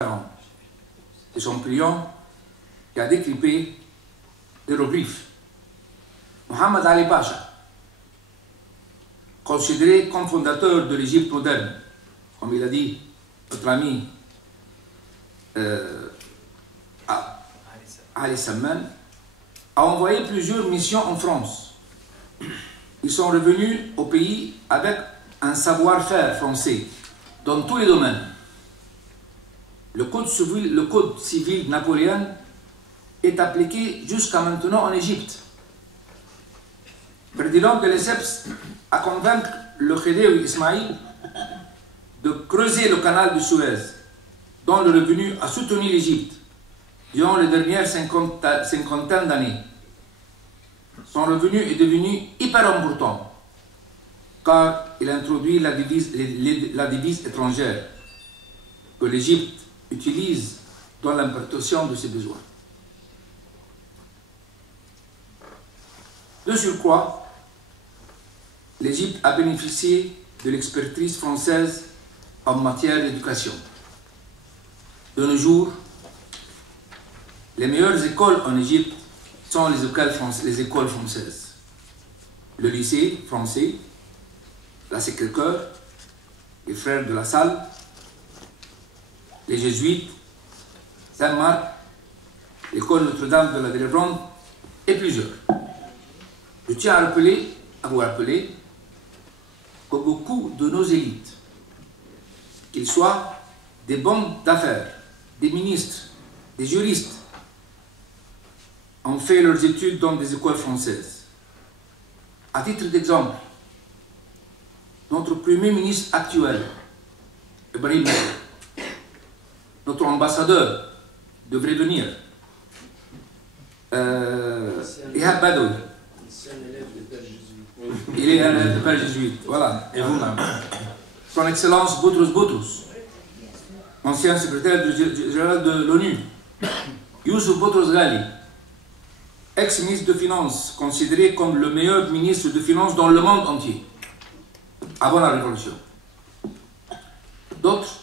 C'est Champollion qui a décrypté l'hiéroglyphe. Mohamed Ali Pacha, considéré comme fondateur de l'Égypte moderne, comme il a dit notre ami Ali Salman, a envoyé plusieurs missions en France. Ils sont revenus au pays avec un savoir-faire français dans tous les domaines. Le code civil napoléon est appliqué jusqu'à maintenant en Égypte. Le président de l'Esseps a convaincu le Khedive Ismaïl de creuser le canal de Suez, dont le revenu a soutenu l'Égypte durant les dernières cinquantaine d'années. Son revenu est devenu hyper important car il a introduit la devise étrangère que l'Égypte utilise dans l'importation de ses besoins. De surcroît, l'Égypte a bénéficié de l'expertise française en matière d'éducation. De nos jours, les meilleures écoles en Égypte sont les écoles françaises. Le lycée français, la Sacré-Cœur, les Frères de la Salle, les Jésuites, Saint-Marc, l'école Notre-Dame de la Délivrance et plusieurs. Je tiens à vous rappeler que beaucoup de nos élites, qu'ils soient des banques d'affaires, des ministres, des juristes, ont fait leurs études dans des écoles françaises. À titre d'exemple, notre Premier ministre actuel, Ibrahim, notre ambassadeur devrait venir, Ihab Badoui. Il est un élève de père jésuite, voilà. Et vous-même. Son Excellence Boutros Boutros, ancien secrétaire général de l'ONU, Youssouf Boutros Ghali, ex-ministre de Finances, considéré comme le meilleur ministre de Finances dans le monde entier, avant la Révolution. D'autres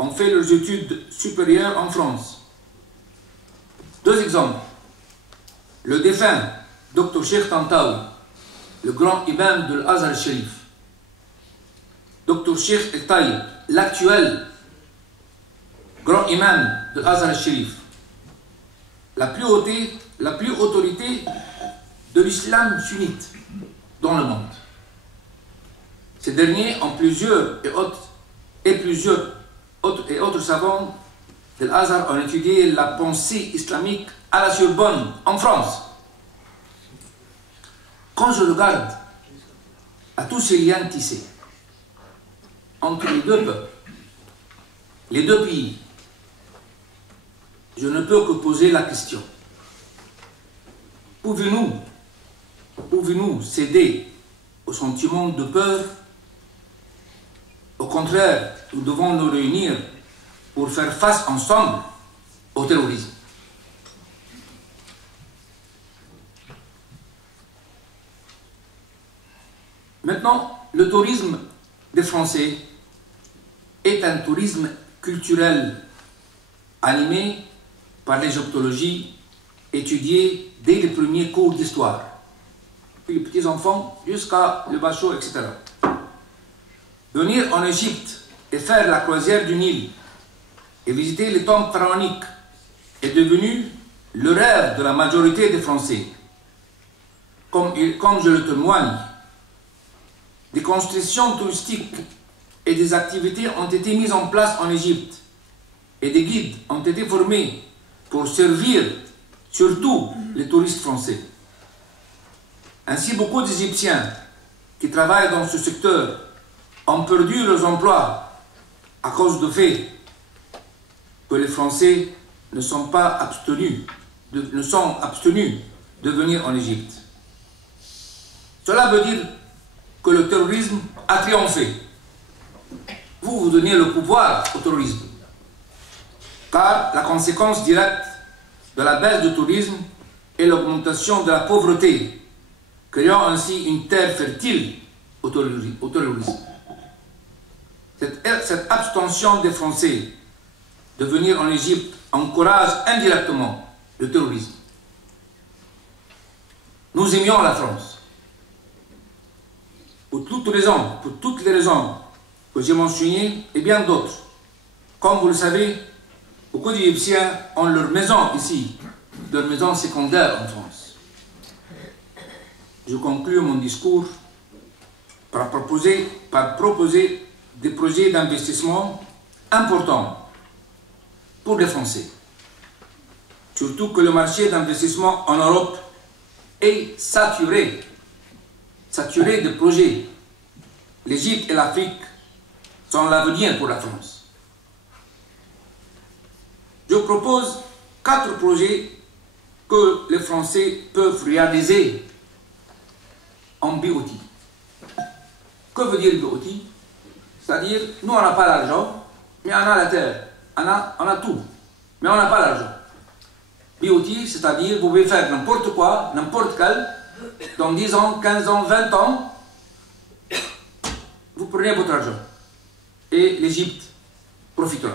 ont fait leurs études supérieures en France. Deux exemples. Le défunt Dr Cheikh Tantaoui, le grand imam de l'Azhar Sharif. Dr Cheikh El Taïb, l'actuel grand imam de l'Azhar Sharif. La plus autorité de l'islam sunnite dans le monde. Ces derniers ont plusieurs autres savants de l'Azhar ont étudié la pensée islamique à la Sorbonne, en France. Quand je regarde à tous ces liens tissés entre les deux peuples, les deux pays, je ne peux que poser la question. Pouvez-nous céder au sentiment de peur? Au contraire, nous devons nous réunir pour faire face ensemble au terrorisme. Maintenant, le tourisme des Français est un tourisme culturel animé par l'égyptologie étudiée dès les premiers cours d'histoire, puis les petits-enfants jusqu'à le bachot, etc. Venir en Égypte et faire la croisière du Nil et visiter les tombes pharaoniques est devenu le rêve de la majorité des Français. Comme je le témoigne, des constructions touristiques et des activités ont été mises en place en Égypte et des guides ont été formés pour servir surtout les touristes français. Ainsi, beaucoup d'Égyptiens qui travaillent dans ce secteur ont perdu leurs emplois à cause du fait que les Français ne sont abstenus de venir en Égypte. Cela veut dire que le terrorisme a triomphé. Vous donnez le pouvoir au terrorisme. Car la conséquence directe de la baisse du tourisme est l'augmentation de la pauvreté, créant ainsi une terre fertile au terrorisme. Cette abstention des Français de venir en Égypte encourage indirectement le terrorisme. Nous aimions la France. Pour toutes les raisons que j'ai mentionnées et bien d'autres. Comme vous le savez, beaucoup d'Égyptiens ont leur maison ici, leur maison secondaire en France. Je conclue mon discours par proposer des projets d'investissement importants pour les Français. Surtout que le marché d'investissement en Europe est saturé de projets. L'Égypte et l'Afrique sont l'avenir pour la France. Je propose 4 projets que les Français peuvent réaliser en BOT. Que veut dire BOT? C'est-à-dire, nous on n'a pas l'argent, mais on a la terre, on a tout, mais on n'a pas l'argent. BOT, c'est-à-dire, vous pouvez faire n'importe quoi, n'importe quel, dans 10 ans, 15 ans, 20 ans, vous prenez votre argent. Et l'Égypte profitera.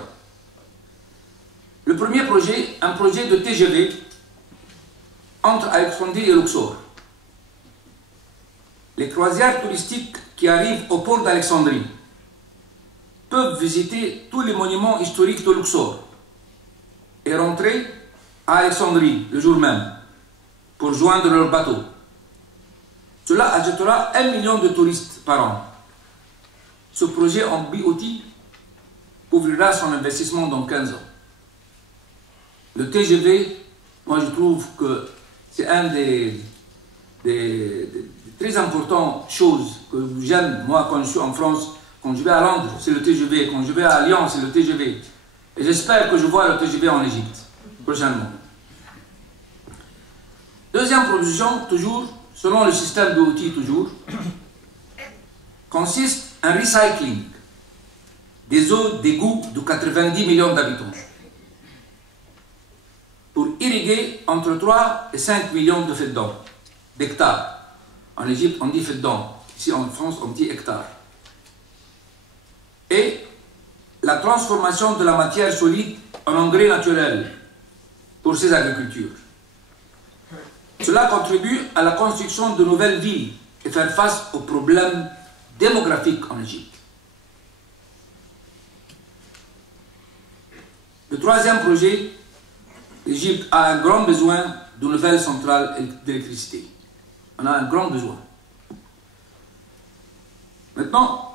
Le premier projet, un projet de TGV entre Alexandrie et Luxor. Les croisières touristiques qui arrivent au port d'Alexandrie peuvent visiter tous les monuments historiques de Luxor et rentrer à Alexandrie le jour même pour joindre leur bateau. Cela ajoutera 1 million de touristes par an. Ce projet en BOT couvrira son investissement dans 15 ans. Le TGV, moi je trouve que c'est un des très importantes choses que j'aime, moi, quand je suis en France. Quand je vais à Londres, c'est le TGV. Quand je vais à Lyon, c'est le TGV. Et j'espère que je vois le TGV en Égypte, prochainement. Deuxième proposition, toujours, selon le système BOT, toujours, consiste en recycling des eaux d'égout de 90 millions d'habitants pour irriguer entre 3 et 5 millions de d'hectares. En Égypte, on dit feddans. Ici, en France, on dit hectares. Et la transformation de la matière solide en engrais naturel pour ces agricultures. Cela contribue à la construction de nouvelles villes et faire face aux problèmes démographiques en Égypte. Le troisième projet, l'Égypte a un grand besoin de nouvelles centrales d'électricité. On a un grand besoin. Maintenant,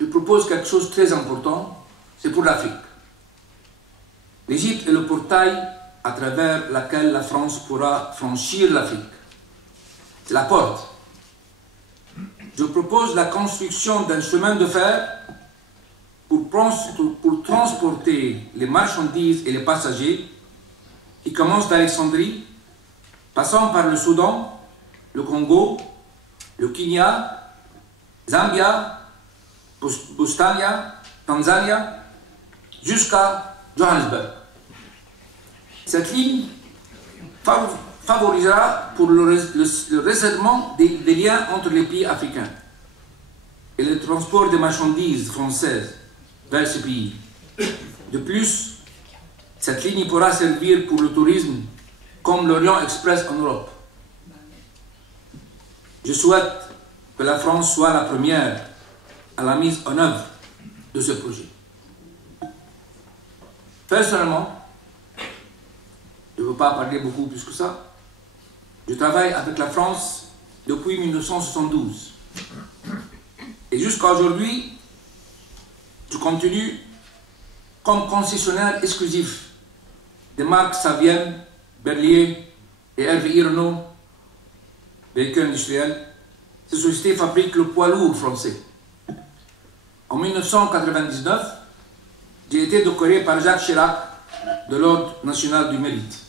je propose quelque chose de très important, c'est pour l'Afrique. L'Égypte est le portail à travers lequel la France pourra franchir l'Afrique. C'est la porte. Je propose la construction d'un chemin de fer pour transporter les marchandises et les passagers qui commence d'Alexandrie, passant par le Soudan, le Congo, le Kenya, Zambia, Bostania, Tanzania, jusqu'à Johannesburg. Cette ligne favorisera pour le resserrement des liens entre les pays africains et le transport des marchandises françaises vers ces pays. De plus, cette ligne pourra servir pour le tourisme comme l'Orient Express en Europe. Je souhaite que la France soit la première à la mise en œuvre de ce projet. Personnellement, je ne veux pas parler beaucoup plus que ça, je travaille avec la France depuis 1972. Et jusqu'à aujourd'hui, je continue comme concessionnaire exclusif des marques Savienne, Berlier et RVI Renault, véhicules industriels. Ces sociétés fabriquent le poids lourd français. En 1999, j'ai été décoré par Jacques Chirac de l'Ordre national du mérite.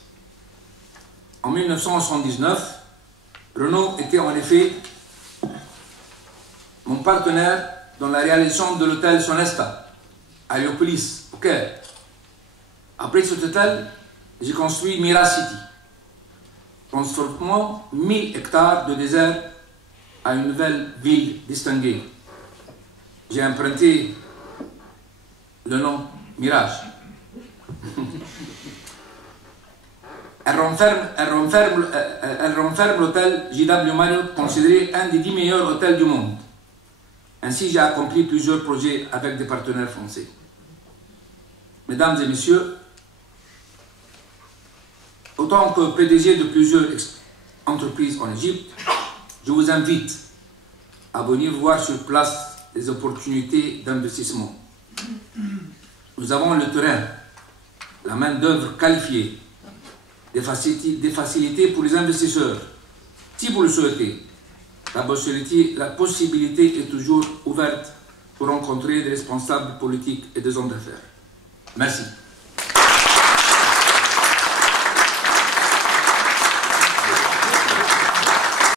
En 1979, Renault était en effet mon partenaire dans la réalisation de l'hôtel Sonesta à Léopolis, au Caire. Après cet hôtel, j'ai construit Mira City, transformant 1000 hectares de désert à une nouvelle ville distinguée. J'ai emprunté le nom Mirage. Elle renferme l'hôtel JW Marriott, considéré un des 10 meilleurs hôtels du monde. Ainsi, j'ai accompli plusieurs projets avec des partenaires français. Mesdames et messieurs, autant que PDG de plusieurs entreprises en Égypte, je vous invite à venir voir sur place les opportunités d'investissement. Nous avons le terrain, la main-d'œuvre qualifiée, des facilités pour les investisseurs. Si vous le souhaitez, la possibilité est toujours ouverte pour rencontrer des responsables politiques et des hommes d'affaires. Merci.